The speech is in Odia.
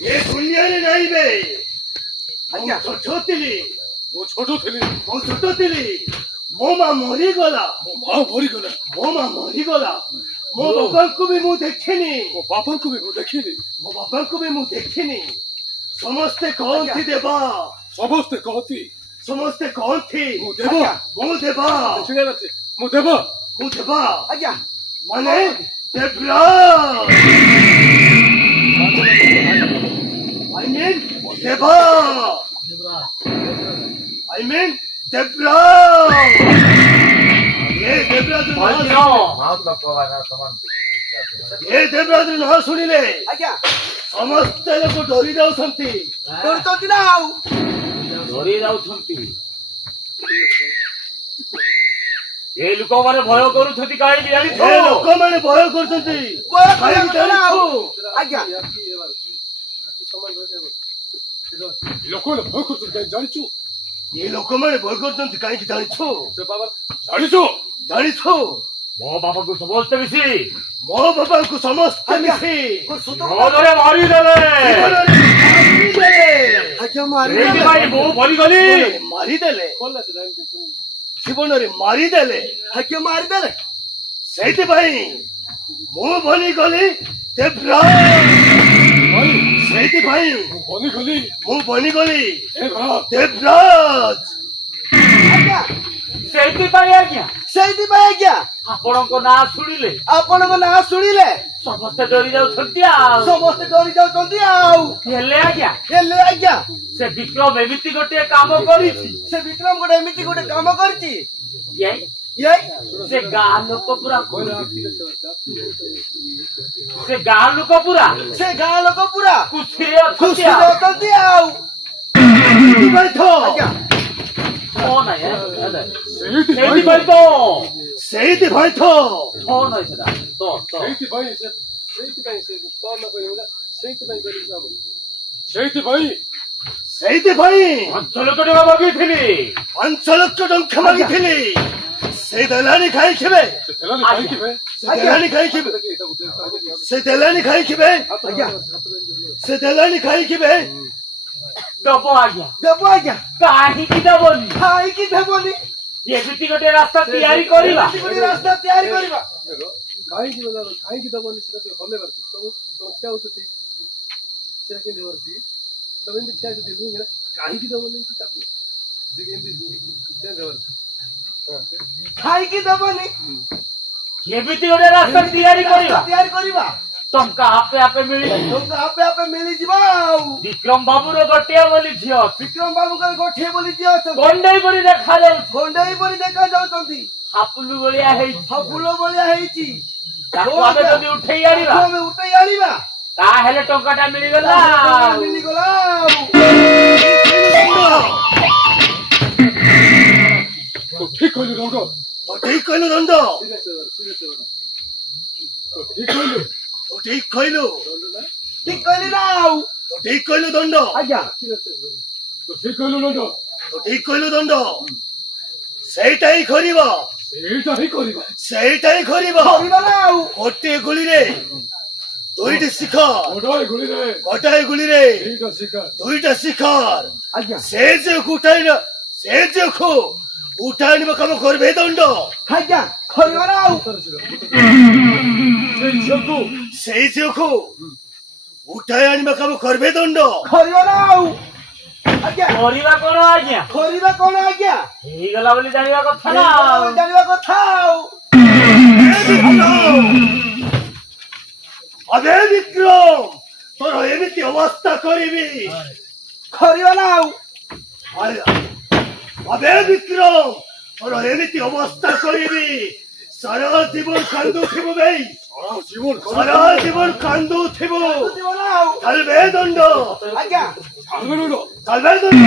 ଏ ଦୁନିଆରେ ନାହିଁ ବେ। ଆଜ୍ଞା। ମୁଁ ଛୋଟ ଥିଲି। ମୁଁ ଛୋଟ ଥିଲି। ମୁଁ ଛୋଟ ଥିଲି। ମୋ ମା ମରିଗଲା। ମୋ ମା ମରିଗଲା। ମୋ ମା ମରିଗଲା। ମୋ ବାପାଙ୍କୁ ବି ମୁଁ ଦେଖିନି। ମୋ ବାପାଙ୍କୁ ବି ମୁଁ ଦେଖିନି। ମୋ ବାପାଙ୍କୁ ବି ମୁଁ ଦେଖିନି। ସମସ୍ତେ କହନ୍ତି ଦେବା। ସମସ୍ତେ କହନ୍ତି। ସମସ୍ତେ କହନ୍ତି ମୁଁ ଦେବ। ମୁଁ ଦେବା। ମୁଁ ଦେବ। ମୁଁ ଦେବା। ଆଜ୍ଞା। ମାନେ ଦେବରାଜ। I mean ଦେବା। I mean Debaraj. ଏ ଦେବରାଜ ନାଁ ଶୁଣିଲେ ଆଜ୍ଞା। ସମସ୍ତେ ଲୋକ ଡରି ଯାଉଛନ୍ତି। ଡରୁଛନ୍ତି ନା ଆଉ ଡରି ଯାଉଛନ୍ତି। ଏ ଲୋକମାନେ ଭୟ କରୁଛନ୍ତି କାହିଁକି ଜାଣିଛ? ଏ ଲୋକମାନେ ଭୟ କରୁଛନ୍ତି କାହିଁକି ଜାଣିଛୁ? ଆଜ୍ଞା। ଲୋକମାନେ ଭୟ କରୁଛନ୍ତି କାହିଁକି ଜାଣିଛୁ? ଏ ଲୋକମାନେ ଭୟ କରୁଛନ୍ତି କାହିଁକି ଜାଣିଛୁ? ଜାଣିଛୁ? ଜାଣିଛୁ? ମୋ ବାପାକୁ ସମସ୍ତେ ମିଶି ମୋ ବାବାଙ୍କୁ ସମସ୍ତେ ମିଶି ଜୀବନରେ ମାରିଦେଲେ। ସେଇଥିପାଇଁ ମୁଁ ମରିଗଲି। ମାରିଦେଲେ। ଜୀବନରେ ମାରିଦେଲେ। ଆଜ୍ଞା ମାରିଦେଲେ। ସେଇଥିପାଇଁ ମୁଁ ବନିଗଲି ଦେବରାଜ। ସେଇଥିପାଇଁ ମୁଁ ବନିଗଲି ଦେବରାଜ। ଆଜ୍ଞା। ସେଇଥିପାଇଁ ଆଜ୍ଞା ସେଇଥିପାଇଁ ଆଜ୍ଞା ଆପଣଙ୍କ ନାଁ ଶୁଣିଲେ ଆପଣଙ୍କ ନାଁ ଶୁଣିଲେ ସମସ୍ତେ ଡରି ଯାଉଛନ୍ତି। ଆଉ ସମସ୍ତେ ଡରି ଯାଉଛନ୍ତି। ଆଉ ହେଲେ ଆଜ୍ଞା ହେଲେ ଆଜ୍ଞା ସେ ବିକ୍ରମ ଏମିତି ଗୋଟିଏ କାମ କରିଛି। ସେ ବିକ୍ରମ ଗୋଟେ ଏମିତି ଗୋଟେ କାମ କରିଛି। ସେ ଗାଁ ଲୋକ ପୁରା ସେ ଗାଁ ଲୋକ ପୁରା ସେ ଗାଁ ଲୋକ ପୁରା ଖୁସିରେ ଖୁସି ଅଛନ୍ତି। ଅଛନ୍ତି। ଆଉ ଆଜ୍ଞା ସେଇଥିପାଇଁ ତ ସେଇଥିପାଇଁ ତ ସେଇଥିପାଇଁ 5 ଲକ୍ଷ ଟଙ୍କା ମାଗିଥିଲି। 5 ଲକ୍ଷ ଟଙ୍କା ମାଗିଥିଲି। ସେ ଦେଲାନି ଖାଇଥିବେ। ସେ ଦେଲାନି ଖାଇଥିବେ। ସେ ଦେଲାନି ଖାଇଥିବେ। ସେ ଦେଲାନି ଖାଇଥିବେ। ଦବ ଆଜ୍ଞା ଦେବ ଆଜ୍ଞା। କାହିଁକି ଦବନି? ଖାଇକି ଦେବନି। ଏମିତି ଗୋଟେ ରାସ୍ତା ତିଆରି କରିବା। ଗୋଟେ ରାସ୍ତା ତିଆରି କରିବା। କାହିଁକି ଦବନି ସେଟା ତ ହଲେ ପାରୁଛି ତମେ ଠିଆ ହଉଛ ଠିକ ସେଟା କେମିତି ପାରୁଛି ତମେ ଏମିତି ଠିଆ ହଉଛ କାହିଁକି ଦବନି ତାକୁ ଯେ କେମିତି ଖାଇକି ଦେବନି। ଏମିତି ଗୋଟେ ରାସ୍ତା ତିଆରି କରିବା। ତିଆରି କରିବା। ଟଙ୍କା ଆପେ ଆପେ ମିଳିବ। ଟଙ୍କା ଆପେ ଆପେ ମିଳିଯିବ। ଆଉ ବିକ୍ରମ ବାବୁର ଗୋଟିଏ ବୋଲି ଝିଅ ଅଛି। ବିକ୍ରମ ବାବୁଙ୍କର ଗୋଟିଏ ବୋଲି ଝିଅ ଅଛନ୍ତି। ଗଣ୍ଡେଇ ପରି ଦେଖାଯାଉଛି। ଗଣ୍ଡେଇ ପରି ଦେଖା ଯାଉଛନ୍ତି। ହାପୁଲୁ ଭଳିଆ ହେଇଛି। ଫୁଲ ଭଳିଆ ହେଇଛି। ତାକୁ ଆମେ ଯଦି ଉଠେଇ ଆଣିବା ଆମେ ଉଠେଇ ଆଣିବା ତାହେଲେ ଟଙ୍କାଟା ମିଳିଗଲା। ମିଳିଗଲା। ଠିକ କହିଲୁ ରଙ୍ଗ ଠିକ କହିଲୁ ଦଣ୍ଡ। ଠିକ କହିଲୁ ଠିକ କହିଲୁ। ଠିକ କହିଲି ନା। ଆଉ ଠିକ କହିଲୁ ଦଣ୍ଡ। ଆଜ୍ଞା ଠିକ କହିଲୁ ରଙ୍ଗ ଠିକ କହିଲୁ ଦଣ୍ଡ। ସେଇଟା ହିଁ କରିବା। ସେଇଟା ହିଁ କରିବା। ସେଇଟା ହିଁ କରିବା। କରିବା ନା। ଆଉ ଗୋଟିଏ ଗୁଳିରେ ଦୁଇଟି ଶିଖର। ଗୋଟାଏ ଗୁଳିରେ ଦୁଇଟା ଶିଖର। ଆଜ୍ଞା ସେ ଝିଅକୁ ଉଠାଇ ଆଣିବା କାମ କରିବେ ଦଣ୍ଡ। ଆଜ୍ଞା କରିବା ନା। ଆଉ ସେଇ ଝିଅକୁ ଉଠାଇ ଆଣିବା କାମ କରିବେ ଦଣ୍ଡ। କରିବା ନା। ଆଉ ଆଜ୍ଞା କରିବା କଣ ଆଜ୍ଞା? କରିବା କଣ ଆଜ୍ଞା? ହେଇଗଲା ବୋଲି ଜାଣିବା କଥା ନା। ଜାଣିବା କଥା। ଆଉ ଆବେ ବିକ୍ରମ ତୋର ଏମିତି ଅବସ୍ଥା କରିବି। କରିବା ନା। ଆଉ ଆବେ ବିକ୍ରମ ତୋର ଏମିତି ଅବସ୍ଥା କରିବି। ସାରା ଜୀବନ କାନ୍ଦୁଥିବୁ ଭାଇ। ସାରା ଜୀବନ କାନ୍ଦୁଥିବୁ। ଚାଲବେ ଦଣ୍ଡ। ଆଜ୍ଞା ଚାଲବେ ଦଣ୍ଡ।